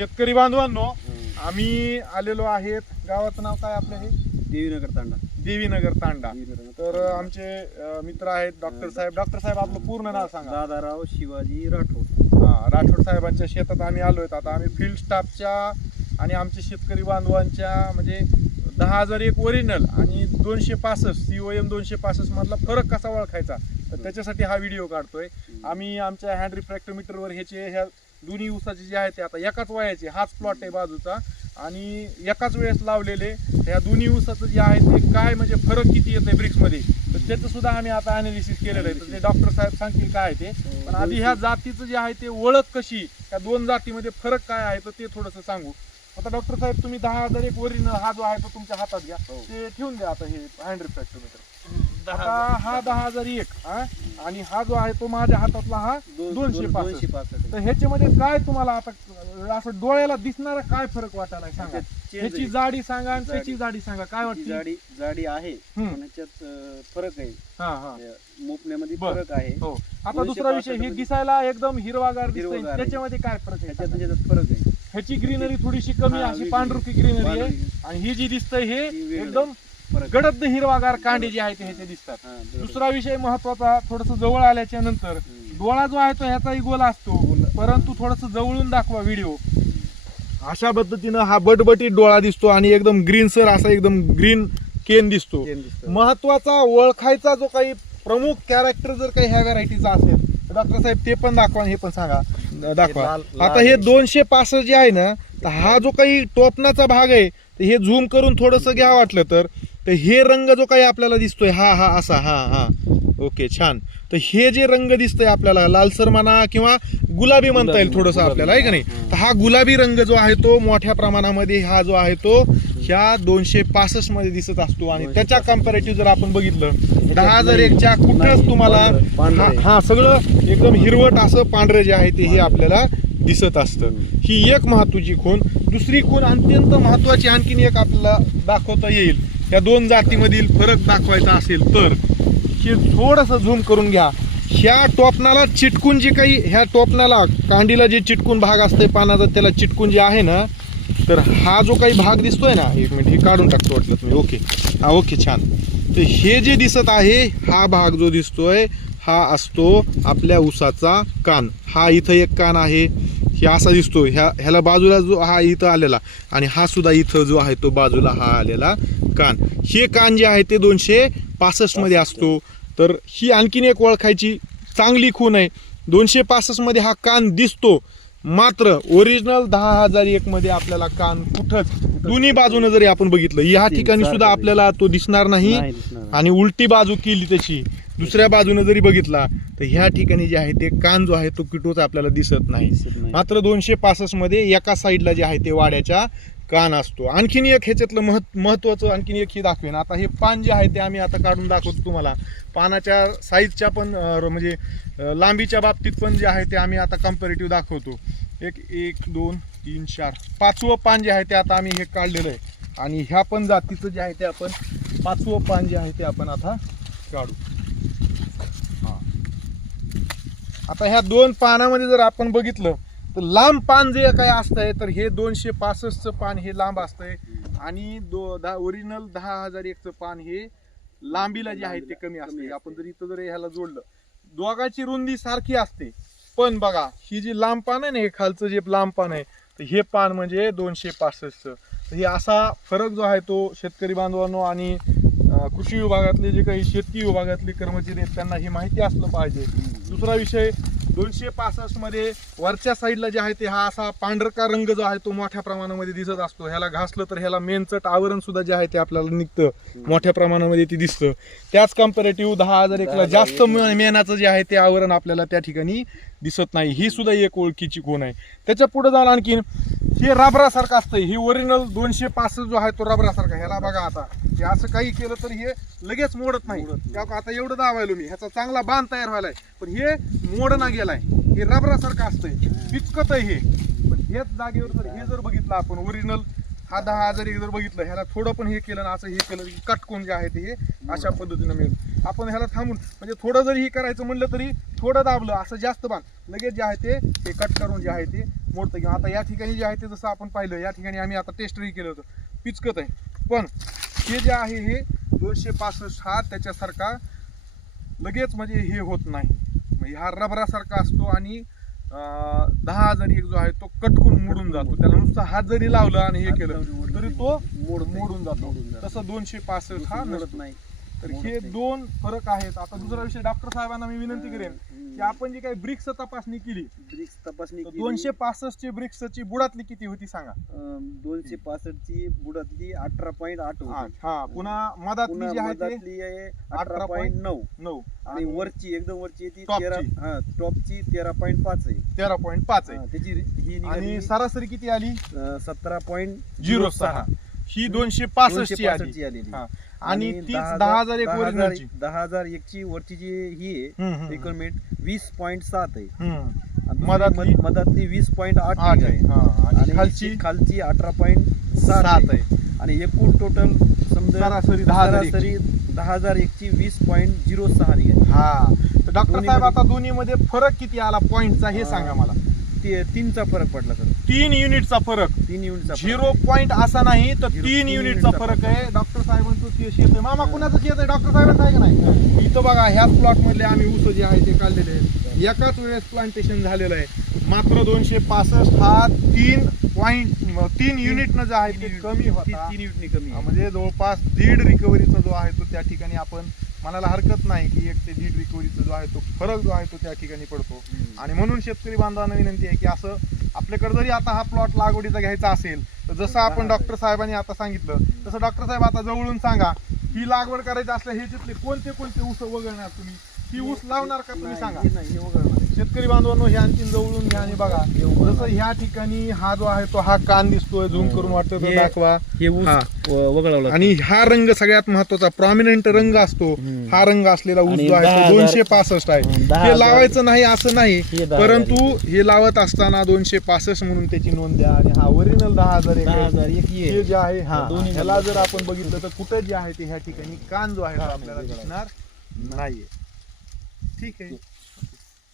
शेतकरी बांधवांनो आम्ही आलेलो आहेत. गावाचं नाव काय आपलं हे? देवीनगर तांडा. देवीनगर तांडा. देवीनगर तर आमचे अं, मित्र आहेत डॉक्टर साहेब. डॉक्टर साहेब आपलं पूर्ण नाव सांगा. दादाराव शिवाजी राठोड. हा, राठोड साहेबांच्या शेतात आम्ही आलोय आता आम्ही फील्ड स्टाफच्या आणि आमच्या शेतकरी बांधवांच्या म्हणजे दहा हजार एक ओरिजिनल आणि दोनशे पासष्ट सी ओ एम दोनशे पासष्ट मधला फरक कसा ओळखायचा? तर त्याच्यासाठी हा व्हिडिओ काढतोय. आम्ही आमच्या हँड रिफ्रॅक्टोमीटरवर ह्याचे ह्या दोन्ही ऊसाचे जे आहे ते आता एकाच वयाचे हाच प्लॉट आहे बाजूचा. आणि एकाच वेळेस लावलेले ह्या दोन्ही ऊसाचं जे आहे ते काय म्हणजे फरक किती येते ब्रिक्समध्ये? तर त्याचं सुद्धा आम्ही आता अनालिसिस केलेलं आहे. तर ते डॉक्टर साहेब सांगतील काय आहे ते. पण आधी ह्या जातीचं जे आहे ते ओळख कशी या दोन जातीमध्ये फरक काय आहे तर ते थोडंसं सांगू. आता डॉक्टर साहेब तुम्ही दहा हजार एक ओरिजिनल हा जो आहे तो तुमच्या हातात घ्या. हो. ते ठेवून द्या आता हे हँड रिफ्रॅक्टोमीटर आता हा दहा हजार एक हा आणि हा जो आहे तो माझ्या हातातला हा दोन- दोनशे दोन- दोनशे पासष्ट तर ह्याच्यामध्ये काय तुम्हाला आता असं डोळ्याला दिसणारा काय फरक वाटायला सांगा change ह्याची आहे. जाडी सांगा आणि. त्याची जाडी सांगा काय वाटते जाडी जाडी आहे हम्म. पण ह्याच्यात अं, फरक आहे हा हा या मोपण्यामध्ये बर. फरक आहे हो आता दोनशे दुसरा विषय पासष्ट हे मध्ये- दिसायला एकदम हिरवागार दिसतोय हिरवंगार आहे. त्याच्यामध्ये काय फरक आहे सांगा? ह्याच्यात फरक आहे ह्याची ग्रीनरी थोडीशी कमी हा, अशी वेगळी. पांढरुकी ग्रीनरी आहे पांढरी. आणि ही जी दिसतंय हे ती वेगळी. एकदम. गडद हिरवागार कांडे जे आहे ते ह्याचे दिसतात. दुसरा विषय महत्त्वाचा थोडस जवळ आल्याच्यानंतर. डोळा जो आहे तो ह्याचाही गोल असतो परंतु थोडस जवळून दाखवा व्हिडिओ अशा पद्धतीनं हा बटबटीत डोळा दिसतो आणि एकदम ग्रीन सर असा एकदम ग्रीन केन दिसतो. महत्त्वाचा ओळखायचा जो काही प्रमुख कॅरेक्टर जर काही ह्या व्हरायटीचा असेल तर डॉक्टर साहेब ते पण दाखवा हे पण सांगा दाखवा आता हे. दोनशे पासष्ट जे आहे ना तर हा जो काही टोपणाचा भाग आहे हे झूम करून थोडस घ्या वाटलं तर तर हे रंग जो काही आपल्याला दिसतोय हा हा असा हा हा. ओके छान. तर हे जे रंग दिसतोय आपल्याला लालसर म्हणा किंवा गुलाबी म्हणता येईल थोडस. आपल्याला आहे का नाही? हं. तर हा गुलाबी रंग जो आहे तो मोठ्या प्रमाणामध्ये हा जो आहे तो ह्या दोनशे पासष्टमध्ये दिसत असतो आणि त्याच्या. कम्पॅरेटिव्ह जर आपण बघितलं दहा हजार एकच्या कुठंच तुम्हाला हा-. हा सगळं एकदम हिरवट असं पांढरं जे आहे ते हे आपल्याला दिसत असतं. ही एक महत्वाची खूण. दुसरी खूण अत्यंत महत्वाची आणखीन एक आपल्याला दाखवता येईल. या दोन जातीमधील फरक दाखवायचा असेल तर हे थोडंसं झूम करून घ्या. ह्या टोपणाला चिटकून जे काही ह्या टोपणाला कांडीला जे चिटकून भाग असते पानाचा त्याला चिटकून जे आहे ना तर हा जो काही भाग दिसतोय ना एक मिनिट हे काढून टाकतो वाटलं तुम्ही ओके. हा ओके छान. तर हे जे दिसत आहे हा भाग जो दिसतोय हा असतो आपल्या उसाचा कान. हा इथं एक कान आहे. हे असा दिसतो ह्या ह्याला बाजूला जो हा इथं आलेला आणि हा सुद्धा इथं जो आहे तो बाजूला हा आलेला कान. हे कान जे आहे ते दोनशे पासष्टमध्ये असतो. तर ही आणखीन एक ओळखायची चांगली खूण आहे. दोनशे पासष्टमध्ये हा कान दिसतो. मात्र ओरिजिनल दहा हजार एक मध्ये आपल्याला कान कुठंच दोन्ही बाजूने जरी आपण बघितलं या ठिकाणी सुद्धा. आपल्याला तो दिसणार नाही. आणि उलटी बाजू केली त्याची. दुसऱ्या बाजूने जरी बघितला तर ह्या ठिकाणी जे आहे ते कान जो आहे तो किटोच आपल्याला दिसत नाही. मात्र दोनशे पासष्टमध्ये एका साईडला जे आहे ते वाड्याच्या कान असतो. आणखीन एक ह्याच्यातलं महत् महत्वाचं आणखीन एक हे दाखवेन. आता हे पान जे आहे ते आम्ही आता काढून दाखवतो तुम्हाला. पानाच्या साईजच्या पण म्हणजे लांबीच्या बाबतीत पण जे आहे ते आम्ही आता कम्पॅरेटिव्ह दाखवतो. एक एक दोन तीन चार पाचवं पान जे आहे ते आता आम्ही हे काढलेलं आहे. आणि ह्या पण जातीचं जे आहे ते आपण पाचवं पान जे आहे ते आपण आता काढू हा. आता ह्या दोन पानामध्ये जर आपण बघितलं तर लांब पान जे काही असतंय तर हे दोनशे पासष्टचं पान हे लांब असतंय. आणि दो दहा ओरिजिनल दहा हजार एकचं पान हे लांबीला जे आहे ते कमी असते आपण जर इथं जर ह्याला जोडलं दोघाची रुंदी सारखी असते. पण बघा ही जी लांब पान आहे ना हे खालचं जे लांब पान आहे तर हे पान म्हणजे दोनशे पासष्टचं. तर हे असा फरक जो आहे तो शेतकरी बांधवांनो आणि कृषी विभागातले जे काही शेती विभागातले कर्मचारी आहेत त्यांना ही माहिती असलं पाहिजे. दुसरा विषय दोनशे पासष्टमध्ये वरच्या साईडला जे आहे ते हा असा पांढरका रंग जो आहे तो मोठ्या प्रमाणामध्ये दिसत असतो. ह्याला घासलं तर ह्याला मेनचट आवरण सुद्धा जे आहे ते आपल्याला निघतं. मोठ्या प्रमाणामध्ये ते दिसतं. त्याच कम्पॅरेटिव्ह दहा हजार एकला जास्त मे- मेनाचं जे आहे ते आवरण आपल्याला त्या ठिकाणी दिसत नाही. ही सुद्धा एक ओळखीची कोण आहे. त्याच्या पुढे जाऊन आणखीन हे रबरासारखं असतं. ही ओरिजिनल दोनशे पासष्ट जो आहे तो रबरासारखा. ह्याला बघा आता. हे असं काही केलं तर हे लगेच मोडत नाही. आता एवढं दावायलो मी. ह्याचा चांगला बांध तयार व्हायलाय. पण हे मोडना गेलाय. हे रबरासारखं असतंय. पिचकत आहे हे. पण हेच जागेवर जर हे जर बघितलं आपण ओरिजिनल हा दहा हजार एक जर बघितलं ह्याला थोडं पण हे केलं ना असं हे केलं की कटकून जे आहे ते हे अशा पद्धतीनं मिळेल. आपण ह्याला थांबून म्हणजे थोडं जरी हे करायचं म्हणलं तरी थोडं दाबलं असं जास्त बांध लगेच जे आहे ते हे कट करून जे आहे ते मोडतं. किंवा आता या ठिकाणी जे आहे ते जसं आपण पाहिलं या ठिकाणी आम्ही आता टेस्टही केलं होतं. पिचकत आहे. पण हे जे आहे हे दोनशे पासष्ट हा त्याच्यासारखा लगेच म्हणजे हे होत नाही. म्हणजे हा रबरासारखा असतो आणि दहा हजार एक जो आहे तो कटकून मोडून जातो. त्याला नुसतं हात जरी लावलं आणि हे केलं तरी तो मोड मोडून जातो. तसं दोनशे पासष्ट हा नसतो. नाही. तर हे. दोन फरक आहेत. आता दुसरा विषय डॉक्टर साहेबांना मी विनंती करेन. की आपण जी काही ब्रिक्स तपासणी केली ब्रिक्स तपासणी. दोनशे पासष्ट ची ब्रिक्सची बुडातली किती होती सांगा? दोनशे पासष्ट ची बुडातली अठरा पॉईंट आठ हा पुन्हा मधातली पुन्हा जी आहे ते मधातली आहे अठरा पॉईंट नऊ. नऊ. आणि वरची एकदम वरची ती तेरा ची. टॉपची तेरा पॉईंट पाच आहे. तेरा पॉईंट पाच आहे. त्याची ही आणि सरासरी किती आली? सतरा पॉईंट झिरो सहा. ही दोनशे पासष्ट ची आली आलेली हा. आणि तीच दहा हजार एक ओरिजिनलची दहा हजार एक ची वरची जी ही हम्म, आहे हम्म. रिक्वायरमेंट वीस पॉईंट सात आहे हम्म. आणि दुसरी मधातली? मध- मधातली वीस पॉईंट आठ आठ आहे हा. आणि आणि खालची खालची अठरा पॉईंट सात सात आहे आहे आणि एकूण टोटल समजा सरासरी दहा हजार एक. सरासरी दहा हजार एक ची वीस पॉईंट झिरो सहा निघाली हा तर डॉक्टर साहेब आता दोन्ही मध्ये फरक किती आला पॉईंटचा हा. सांगा मला ती- तीनचा फरक पडला सर. तीन युनिटचा फरक. तीन युनिटचा झिरो. पॉईंट असा नाही तर Zero- तीन तीन युनिटचा फरक आहे. डॉक्टर साहेबांचं ते शेत आहे. मामा कुणाचं शेत आहे? डॉक्टर साहेबांचं आहे का नाही? इथं बघा ह्याच प्लॉट मधले आम्ही ऊस जे आहे ते काढलेले आहेत. एकाच वेळेस प्लांटेशन झालेलं आहे. मात्र दोनशे पासष्ट हा तीन पॉईंट तीन युनिटनं जे आहे ते कमी होता. तीन युनिटनी कमी. आहे. म्हणजे जवळपास दीड रिकव्हरीचा जो आहे तो त्या ठिकाणी आपण म्हणायला हरकत नाही की एक ते दीड रिकव्हरीचा जो आहे तो फरक जो आहे तो त्या ठिकाणी पडतो. आणि म्हणून शेतकरी बांधवांना विनंती आहे की असं आपल्याकडे जरी आता हा प्लॉट लागवडीचा घ्यायचा असेल तर जसं आपण डॉक्टर साहेबांनी आता सांगितलं तसं डॉक्टर साहेब आता जवळून सांगा ही लागवड करायची असल्या हे जिथले कोणते कोणते ऊस वगळणार तुम्ही? ही ऊस लावणार का तुम्ही नाही, सांगा? हे हे. शेतकरी बांधवांनो हे आणखी जवळून घ्या आणि बघा हे. जसं ह्या ठिकाणी हा जो आहे तो हा कान दिसतोय झूम करून वाटतं तो हे- दाखवा हे ऊस हा. वगळवलं आणि हा रंग सगळ्यात महत्त्वाचा प्रॉमिनंट रंग असतो. हा रंग असलेला ऊस आणि जो आहे दहा तो हजार- दोनशे पासष्ट आहे दहा हे हजार- लावायचं नाही असं नाही हे दहा परंतु हे लावत असताना दोनशे पासष्ट म्हणून त्याची नोंद द्या आणि हा ओरिजिनल दहा हजार एक दहा आहे. हजार एक ये. हे जे आहे हा दोन्ही ह्याला. जर आपण बघितलं तर कुठं जे आहे ते ह्या ठिकाणी कान जो आहे तो हा, आपल्याला. दिसणार नाहीये ठीक आहे